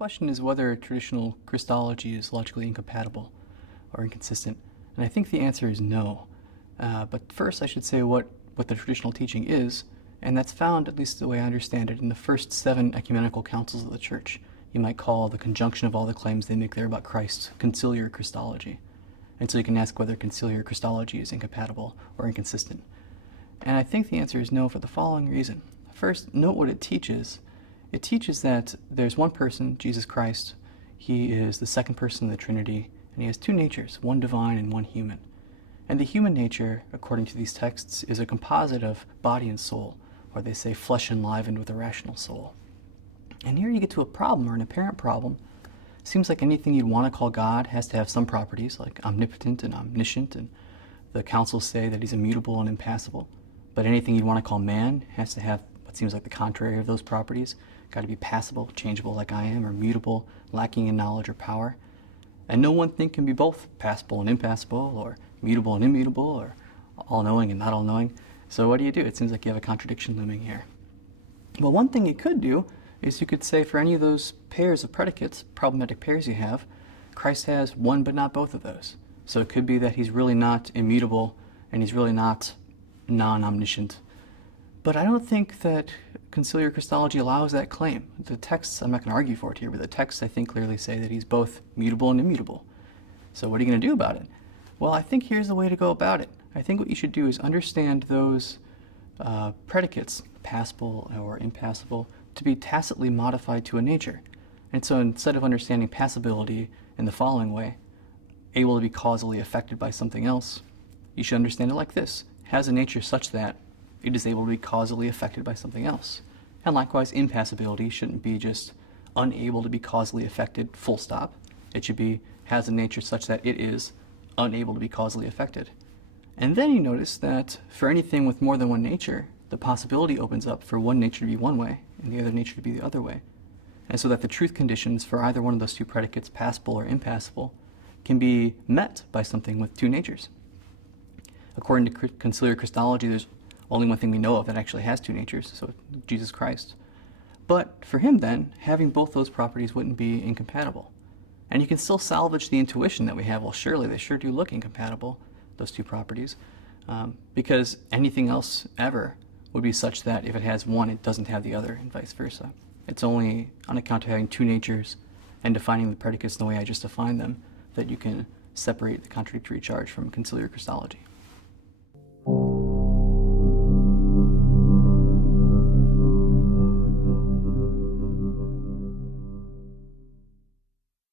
question is whether traditional Christology is logically incompatible or inconsistent, and I think the answer is no. But first I should say what the traditional teaching is, and that's found, at least the way I understand it, in the first 7 ecumenical councils of the Church. You might call the conjunction of all the claims they make there about Christ conciliar Christology. And so you can ask whether conciliar Christology is incompatible or inconsistent. And I think the answer is no for the following reason. First, note what it teaches. It teaches that there's one person, Jesus Christ. He is the second person of the Trinity, and he has 2 natures, one divine and one human. And the human nature, according to these texts, is a composite of body and soul, or they say flesh enlivened with a rational soul. And here you get to a problem, or an apparent problem. Seems like anything you'd want to call God has to have some properties, like omnipotent and omniscient, and the councils say that he's immutable and impassible. But anything you'd want to call man has to have what seems like the contrary of those properties. Got to be passible, changeable like I am, or mutable, lacking in knowledge or power. And no one thing can be both passible and impassible, or mutable and immutable, or all-knowing and not all-knowing. So what do? It seems like you have a contradiction looming here. Well, one thing you could do is you could say for any of those pairs of predicates, problematic pairs you have, Christ has one but not both of those. So it could be that he's really not immutable and he's really not non-omniscient. But I don't think that conciliar Christology allows that claim. The texts, I'm not going to argue for it here, but the texts I think clearly say that he's both mutable and immutable. So what are you going to do about it? Well, I think here's the way to go about it. I think what you should do is understand those predicates, passible or impassible, to be tacitly modified to a nature. And so instead of understanding passibility in the following way, able to be causally affected by something else, you should understand it like this: has a nature such that it is able to be causally affected by something else. And likewise, impassibility shouldn't be just unable to be causally affected, full stop. It should be has a nature such that it is unable to be causally affected. And then you notice that for anything with more than one nature, the possibility opens up for one nature to be one way and the other nature to be the other way. And so that the truth conditions for either one of those 2 predicates, passible or impassible, can be met by something with 2 natures. According to conciliar Christology, there's only one thing we know of that actually has 2 natures, so Jesus Christ. But for him then, having both those properties wouldn't be incompatible. And you can still salvage the intuition that we have, well, surely they sure do look incompatible, those 2 properties, because anything else ever would be such that if it has one, it doesn't have the other, and vice versa. It's only on account of having 2 natures and defining the predicates the way I just defined them that you can separate the contradictory charge from conciliar Christology.